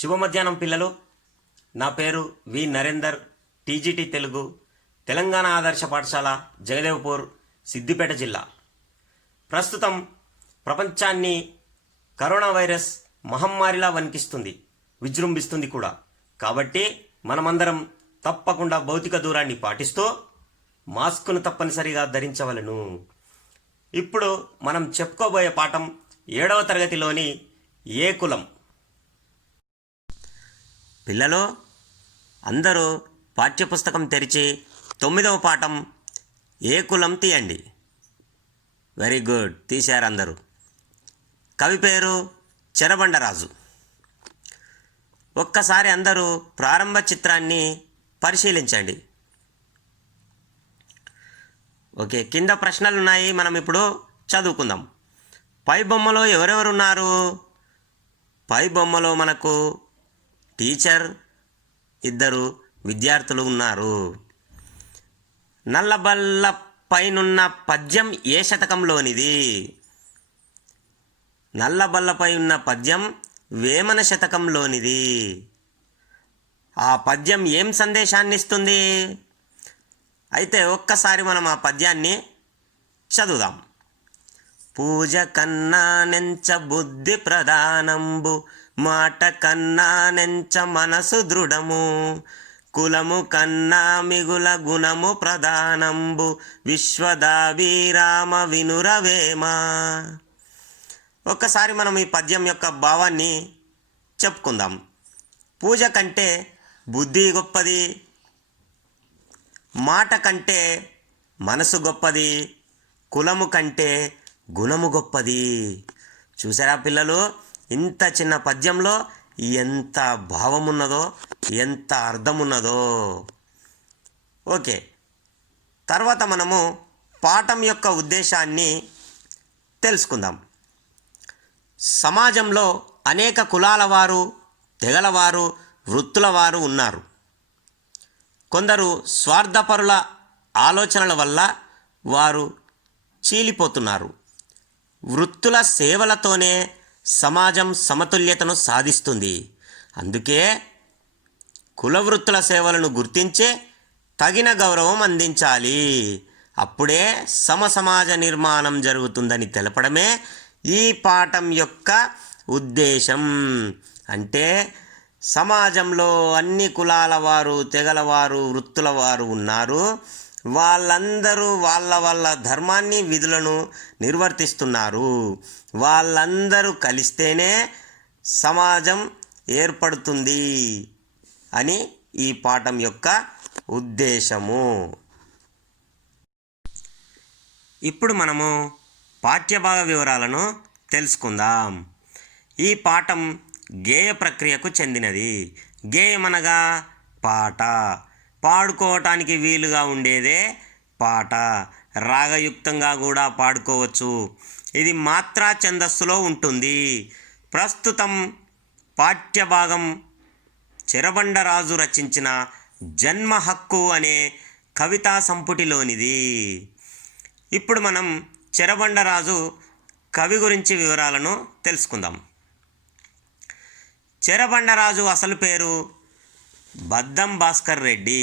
శుభ మధ్యాహ్నం పిల్లలు. నా పేరు వి నరేందర్. టీజీటీ తెలుగు, తెలంగాణ ఆదర్శ పాఠశాల, జగదేవ్పూర్, సిద్దిపేట జిల్లా. ప్రస్తుతం ప్రపంచాన్ని కరోనా వైరస్ మహమ్మారిలా వణికిస్తుంది, విజృంభిస్తుంది కూడా. కాబట్టి మనమందరం తప్పకుండా భౌతిక దూరాన్ని పాటిస్తూ మాస్కును తప్పనిసరిగా ధరించవలను. ఇప్పుడు మనం చెప్పుకోబోయే పాఠం 7వ తరగతిలోని ఏ కులం. పిల్లలు అందరూ పాఠ్యపుస్తకం తెరిచి 9వ పాఠం ఏ కులం తీయండి. వెరీ గుడ్, తీశారు అందరూ. కవి పేరు చెరబండరాజు. ఒక్కసారి అందరూ ప్రారంభ చిత్రాన్ని పరిశీలించండి. ఓకే, కింద ప్రశ్నలు ఉన్నాయి, మనం ఇప్పుడు చదువుకుందాం. పై బొమ్మలో ఎవరెవరున్నారు? పై బొమ్మలో మనకు టీచర్, 2 విద్యార్థులు ఉన్నారు. నల్లబల్ల పైనున్న పద్యం ఏ శతకంలోనిది? నల్లబల్లపై ఉన్న పద్యం వేమన శతకంలోనిది. ఆ పద్యం ఏం సందేశాన్ని ఇస్తుంది? అయితే ఒక్కసారి మనం ఆ పద్యాన్ని చదువుదాం. పూజ కన్నా నెంచ బుద్ధి ప్రధానంబు, మాట కన్నా నెంచ మనసు దృఢము, కులము కన్నా మిగుల గుణము ప్రధానంబు, విశ్వదాభిరామ వినురవేమ. ఒక్కసారి మనం ఈ పద్యం యొక్క భావాన్ని చెప్పుకుందాం. పూజ కంటే బుద్ధి గొప్పది, మాట కంటే మనసు గొప్పది, కులము కంటే గుణము గొప్పది. చూసారా పిల్లలు, ఇంత చిన్న పద్యంలో ఎంత భావం ఉన్నదో, ఎంత అర్థం ఉన్నదో. ఓకే, తర్వాత మనము పాఠం యొక్క ఉద్దేశాన్ని తెలుసుకుందాం. సమాజంలో అనేక కులాల వారు, తెగల వారు, వృత్తుల వారు ఉన్నారు. కొందరు స్వార్థపరుల ఆలోచనల వల్ల వారు చీలిపోతున్నారు. వృత్తుల సేవలతోనే సమాజం సమతుల్యతను సాధిస్తుంది. అందుకే కుల వృత్తుల సేవలను గుర్తించి తగిన గౌరవం అందించాలి. అప్పుడే సమాజ నిర్మాణం జరుగుతుందని తెలపడమే ఈ పాఠం యొక్క ఉద్దేశం. అంటే సమాజంలో అన్ని కులాల వారు, తెగల వారు, వృత్తుల వారు ఉన్నారు. వాళ్ళందరూ వాళ్ళ ధర్మాన్ని, విధులను నిర్వర్తిస్తున్నారు. వాళ్ళందరూ కలిస్తేనే సమాజం ఏర్పడుతుంది అని ఈ పాఠం యొక్క ఉద్దేశము. ఇప్పుడు మనము పాఠ్యభాగ వివరాలను తెలుసుకుందాం. ఈ పాఠం గేయ ప్రక్రియకు చెందినది. గేయమనగా పాట, పాడుకోవటానికి వీలుగా ఉండేదే పాట. రాగయుక్తంగా కూడా పాడుకోవచ్చు. ఇది మాత్రా ఛందస్సులో ఉంటుంది. ప్రస్తుతం పాఠ్యభాగం చెరబండరాజు రచించిన జన్మ హక్కు అనే కవితా సంపుటిలోనిది. ఇప్పుడు మనం చెరబండరాజు కవి గురించి వివరాలను తెలుసుకుందాం. చెరబండరాజు అసలు పేరు బద్దం భాస్కర్ రెడ్డి.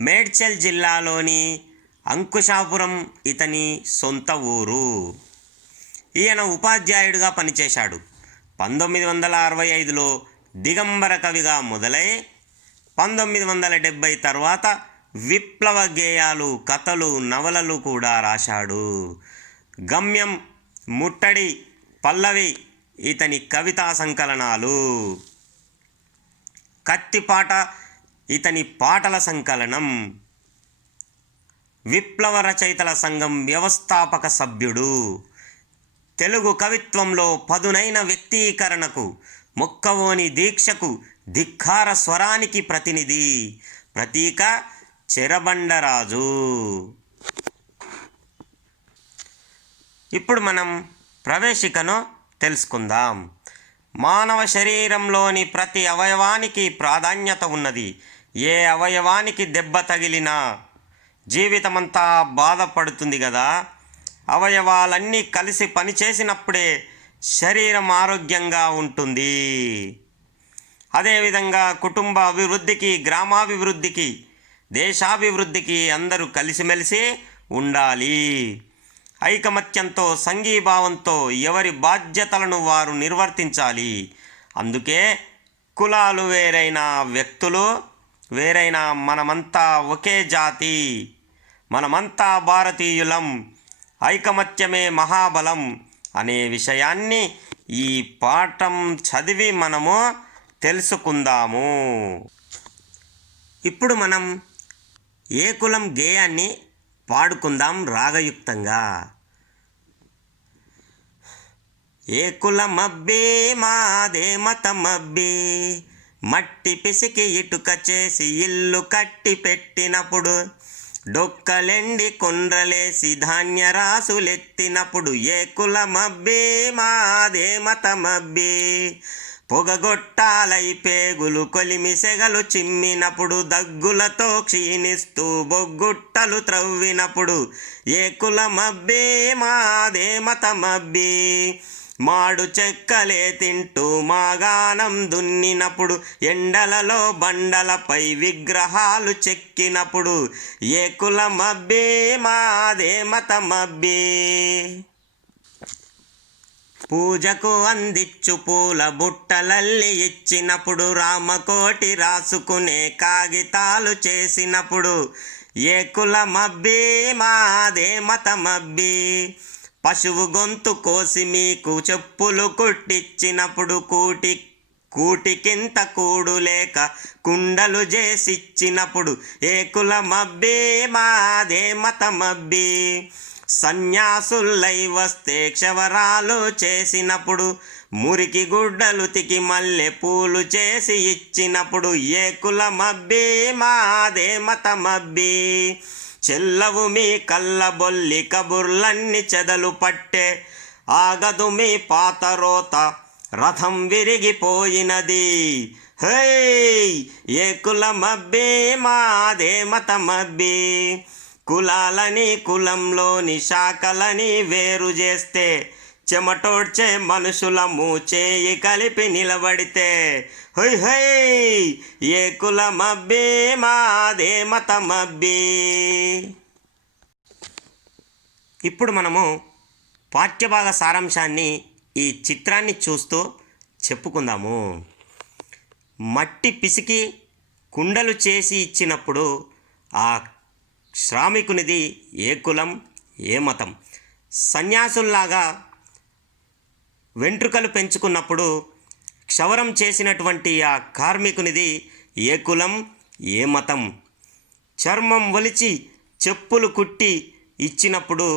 మేడ్చల్ జిల్లాలోని అంకుశాపురం ఇతని సొంత ఊరు. ఈయన ఉపాధ్యాయుడిగా పనిచేశాడు. 1965లో దిగంబర కవిగా మొదలై 1970 తర్వాత విప్లవ గేయాలు, కథలు, నవలలు కూడా రాశాడు. గమ్యం, ముట్టడి, పల్లవి ఇతని కవితా సంకలనాలు. కత్తిపాట ఇతని పాటల సంకలనం. విప్లవ రచయితల సంఘం వ్యవస్థాపక సభ్యుడు. తెలుగు కవిత్వంలో పదునైన వ్యక్తీకరణకు, మొక్కవోని దీక్షకు, ధిక్కార స్వరానికి ప్రతినిధి. ప్రతీక చెరబండరాజు. ఇప్పుడు మనం ప్రవేశికను తెలుసుకుందాం. మానవ శరీరంలోని ప్రతి అవయవానికి ప్రాధాన్యత ఉన్నది. ఏ అవయవానికి దెబ్బ తగిలినా జీవితమంతా బాధపడుతుంది కదా. అవయవాలన్నీ కలిసి పనిచేసినప్పుడే శరీరం ఆరోగ్యంగా ఉంటుంది. అదేవిధంగా కుటుంబ అభివృద్ధికి, గ్రామాభివృద్ధికి, దేశాభివృద్ధికి అందరూ కలిసిమెలిసి ఉండాలి. ఐకమత్యంతో, సంఘీభావంతో ఎవరి బాధ్యతలను వారు నిర్వర్తించాలి. అందుకే కులాలు వేరైన, వ్యక్తులు వేరైన, మనమంతా ఒకే జాతి, మనమంతా భారతీయులం, ఐకమత్యమే మహాబలం అనే విషయాన్ని ఈ పాఠం చదివి మనము తెలుసుకుందాము. ఇప్పుడు మనం ఏ కులం గేయాన్ని పాడుకుందాం రాగయుక్తంగా. ఏ కులమబ్బే మాదే మతమబ్బే, మట్టి పిసికి ఇటుక చేసి ఇల్లు కట్టి పెట్టినప్పుడు, డొక్కలెండి కుండ్రలేసి ధాన్య రాసులెత్తినప్పుడు, ఏ కులమబ్బే మాదే మతమబ్బే, పొగగొట్టాలై పేగులు కొలిమి సెగలు చిమ్మినప్పుడు, దగ్గులతో క్షీణిస్తూ బొగ్గుట్టలు త్రవ్వినప్పుడు, ఏ కులమబ్బే మాదే మతమబ్బే, మాడు చెక్కలే తింటూ మాగానం దున్నినప్పుడు, ఎండలలో బండలపై విగ్రహాలు చెక్కినప్పుడు, ఏ కులమబ్బే మాదే మతమబ్బే. పూజకు అందిచ్చు పూల బుట్టలల్లి ఇచ్చినప్పుడు, రామకోటి రాసుకునే కాగితాలు చేసినప్పుడు, ఏ కులమబ్బే మాదే మతమబ్బే, పశువు గొంతు కోసి మీకు చెప్పులు కుట్టిచ్చినప్పుడు, కూటికింత కూడు లేక కుండలు చేసిచ్చినప్పుడు, ఏ కులమబ్బే మాదే మతమబ్బే, సన్యాసులై వస్తే క్షవరాలు చేసినప్పుడు, మురికి గుడ్డలు తికి మల్లె పూలు చేసి ఇచ్చినప్పుడు, ఏ కులమబ్బే మాదే మతమబ్బే, చెల్లవు మీ కళ్ళబొల్లి కబుర్లన్నీ చెదలు పట్టే, ఆగదు మీ పాత రోత రథం విరిగిపోయినది, హే ఏ కులమబ్బే మాదే మతమబ్బే, కులాలని కులంలోని శాఖలని వేరు చేస్తే, చెమటోడ్చే మనుషులము చేయి కలిపి నిలబడితే, హై హై ఏ కులమబ్బే మాదే మతమబ్బే. ఇప్పుడు మనము పాఠ్యభాగ సారాంశాన్ని ఈ చిత్రాన్ని చూస్తూ చెప్పుకుందాము. మట్టి పిసికి కుండలు చేసి ఇచ్చినప్పుడు ఆ శ్రామికునిది ఏ కులం, ఏ మతం. సన్యాసుల్లాగా వెంట్రుకలు పెంచుకున్నప్పుడు క్షవరం చేసినటువంటి ఆ కార్మికునిది ఏ కులం, ఏ మతం. చర్మం ఒలిచి చెప్పులు కుట్టి ఇచ్చినప్పుడు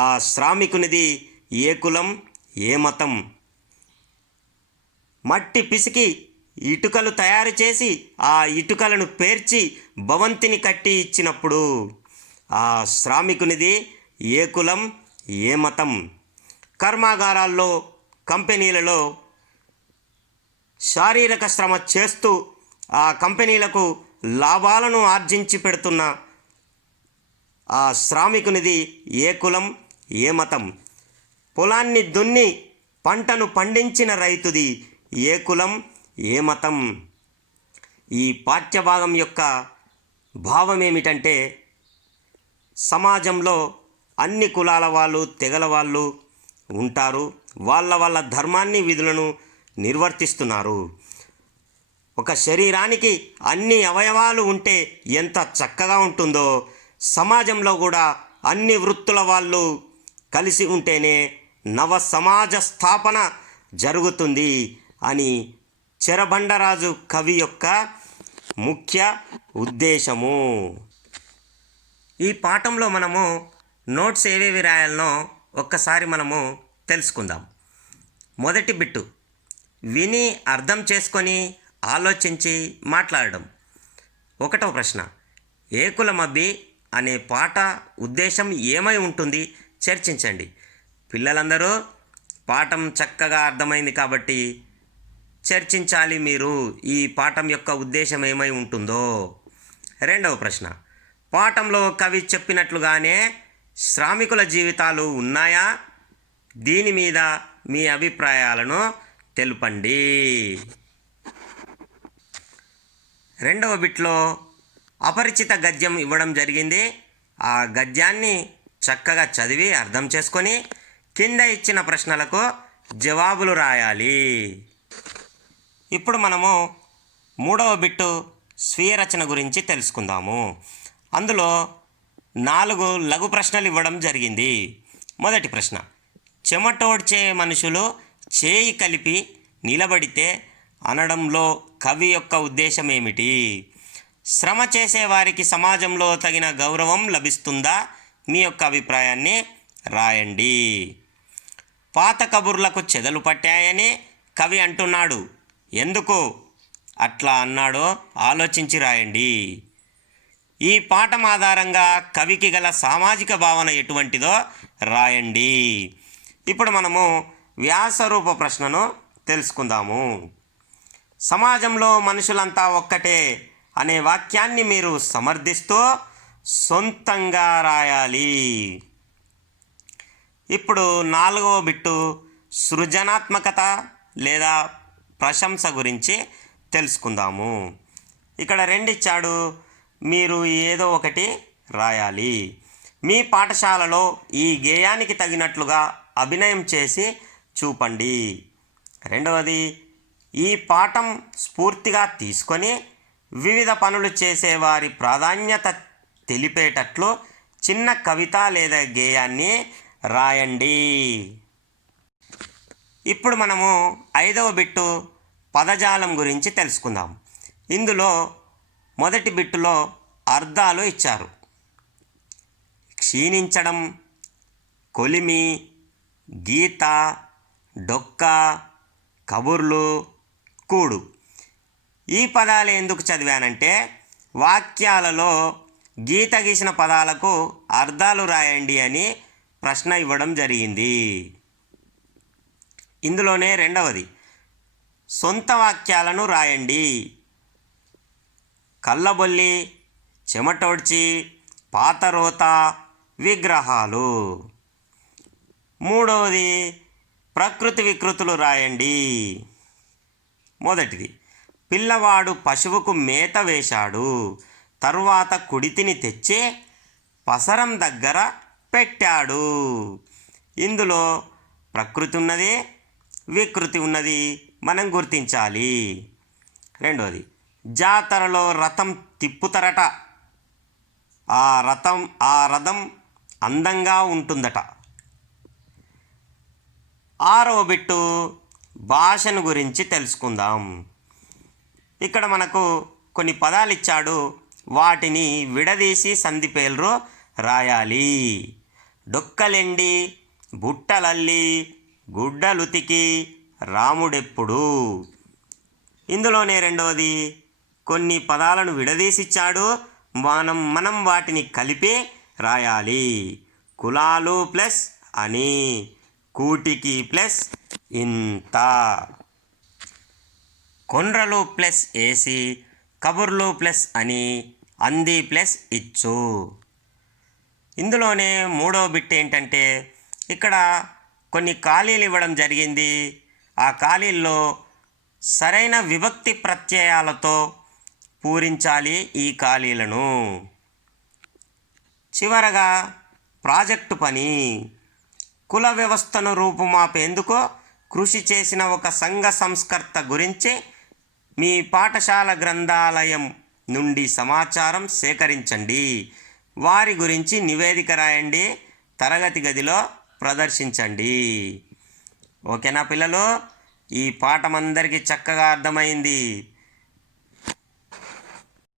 ఆ శ్రామికునిది ఏ కులం, ఏ మతం. మట్టి పిసికి ఇటుకలు తయారు చేసి ఆ ఇటుకలను పేర్చి భవంతిని కట్టి ఇచ్చినప్పుడు ఆ శ్రామికునిది ఏ కులం, ఏ మతం. కర్మాగారాల్లో, కంపెనీలలో శారీరక శ్రమ చేస్తూ ఆ కంపెనీలకు లాభాలను ఆర్జించి పెడుతున్న ఆ శ్రామికునిది ఏ కులం, ఏ మతం. పొలాన్ని దున్ని పంటను పండించిన రైతుది ఏ కులం, ఏ మతం. ఈ పాఠ్యభాగం యొక్క భావం ఏమిటంటే, సమాజంలో అన్ని కులాల వాళ్ళు, తెగల వాళ్ళు ఉంటారు. వాళ్ళ ధర్మాన్ని, విధులను నిర్వర్తిస్తున్నారు. ఒక శరీరానికి అన్ని అవయవాలు ఉంటే ఎంత చక్కగా ఉంటుందో, సమాజంలో కూడా అన్ని వృత్తుల వాళ్ళు కలిసి ఉంటేనే నవ సమాజ స్థాపన జరుగుతుంది అని చెరబండరాజు కవి యొక్క ముఖ్య ఉద్దేశము. ఈ పాఠంలో మనము నోట్స్ ఏవేవి రాయాలనో ఒక్కసారి మనము తెలుసుకుందాం. మొదటి బిట్టు, విని అర్థం చేసుకొని ఆలోచించి మాట్లాడడం. ఒకటవ ప్రశ్న, ఏ కులమబ్బి అనే పాట ఉద్దేశం ఏమై ఉంటుంది చర్చించండి. పిల్లలందరూ పాఠం చక్కగా అర్థమైంది కాబట్టి చర్చించాలి మీరు ఈ పాఠం యొక్క ఉద్దేశం ఏమై ఉంటుందో. రెండవ ప్రశ్న, పాఠంలో కవి చెప్పినట్లుగానే శ్రామికుల జీవితాలు ఉన్నాయా? దీని మీద మీ అభిప్రాయాలను తెలుపండి. రెండవ బిట్లో అపరిచిత గద్యం ఇవ్వడం జరిగింది. ఆ గద్యాన్ని చక్కగా చదివి అర్థం చేసుకొని కింద ఇచ్చిన ప్రశ్నలకు జవాబులు రాయాలి. ఇప్పుడు మనము మూడవ బిట్టు స్వీయ రచన గురించి తెలుసుకుందాము. అందులో 4 లఘు ప్రశ్నలు ఇవ్వడం జరిగింది. మొదటి ప్రశ్న, చెమటోడ్చే మనుషులు చేయి కలిపి నిలబడితే అనడంలో కవి యొక్క ఉద్దేశం ఏమిటి? శ్రమ చేసేవారికి సమాజంలో తగిన గౌరవం లభిస్తుందా? మీ యొక్క అభిప్రాయాన్ని రాయండి. పాత కబుర్లకు చెదలు పట్టాయని కవి అంటున్నాడు. ఎందుకు అట్లా అన్నాడో ఆలోచించి రాయండి. ఈ పాఠం ఆధారంగా కవికి గల సామాజిక భావన ఎటువంటిదో రాయండి. ఇప్పుడు మనము వ్యాసరూప ప్రశ్నను తెలుసుకుందాము. సమాజంలో మనుషులంతా ఒక్కటే అనే వాక్యాన్ని మీరు సమర్థిస్తూ సొంతంగా రాయాలి. ఇప్పుడు 4వ బిట్టు సృజనాత్మకత లేదా ప్రశంస గురించి తెలుసుకుందాము. ఇక్కడ 2 ఇచ్చాడు, మీరు ఏదో ఒకటి రాయాలి. మీ పాఠశాలలో ఈ గేయానికి తగినట్లుగా అభినయం చేసి చూపండి. రెండవది, ఈ పాఠం స్ఫూర్తిగా తీసుకొని వివిధ పనులు చేసేవారి ప్రాధాన్యత తెలిపేటట్లు చిన్న కవిత లేదా గేయాన్ని రాయండి. ఇప్పుడు మనము 5వ బిట్టు పదజాలం గురించి తెలుసుకుందాం. ఇందులో మొదటి బిట్టులో అర్థాలు ఇచ్చారు. క్షీణించడం, కొలిమి, గీత, డొక్క, కబుర్లు, కూడు. ఈ పదాలు ఎందుకు చదివానంటే వాక్యాలలో గీత గీసిన పదాలకు అర్థాలు రాయండి అని ప్రశ్న ఇవ్వడం జరిగింది. ఇందులోనే రెండవది, సొంత వాక్యాలను రాయండి. కళ్ళబొల్లి, చెమటోడ్చి, పాతరోత, విగ్రహాలు. మూడవది, ప్రకృతి వికృతులు రాయండి. మొదటిది, పిల్లవాడు పశువుకు మేత వేశాడు, తరువాత కుడితిని తెచ్చి పసరం దగ్గర పెట్టాడు. ఇందులో ప్రకృతి ఉన్నది, వికృతి ఉన్నది, మనం గుర్తించాలి. రెండవది, జాతరలో రథం తిప్పుతారట, ఆ రథం అందంగా ఉంటుందట. 6వ బిట్టు భాషను గురించి తెలుసుకుందాం. ఇక్కడ మనకు కొన్ని పదాలు ఇచ్చాడు, వాటిని విడదీసి సంధి పేర్లు రాయాలి. డొక్కలెండి, బుట్టలల్లి, గుడ్డలుతికి, రాముడెప్పుడు. ఇందులోనే రెండవది, కొన్ని పదాలను విడదీసిచ్చాడు, మనం వాటిని కలిపి రాయాలి. కులాలు ప్లస్ అని, కూటికి ప్లస్ ఇంత, కొండ్రలు ప్లస్ ఏసి, కబుర్లు ప్లస్ అని, అంది ప్లస్ ఇచ్చు. ఇందులోనే 3వ బిట్ ఏంటంటే ఇక్కడ కొన్ని ఖాళీలు ఇవ్వడం జరిగింది. ఆ ఖాళీల్లో సరైన విభక్తి ప్రత్యయాలతో పూరించాలి ఈ ఖాళీలను. చివరగా ప్రాజెక్టు పని. కుల వ్యవస్థను రూపుమాపేందుకు కృషి చేసిన ఒక సంఘ సంస్కర్త గురించి మీ పాఠశాల గ్రంథాలయం నుండి సమాచారం సేకరించండి. వారి గురించి నివేదిక రాయండి, తరగతి గదిలో ప్రదర్శించండి. ఓకేనా పిల్లలు? ఈ పాఠం అందరికీ చక్కగా అర్థమైంది.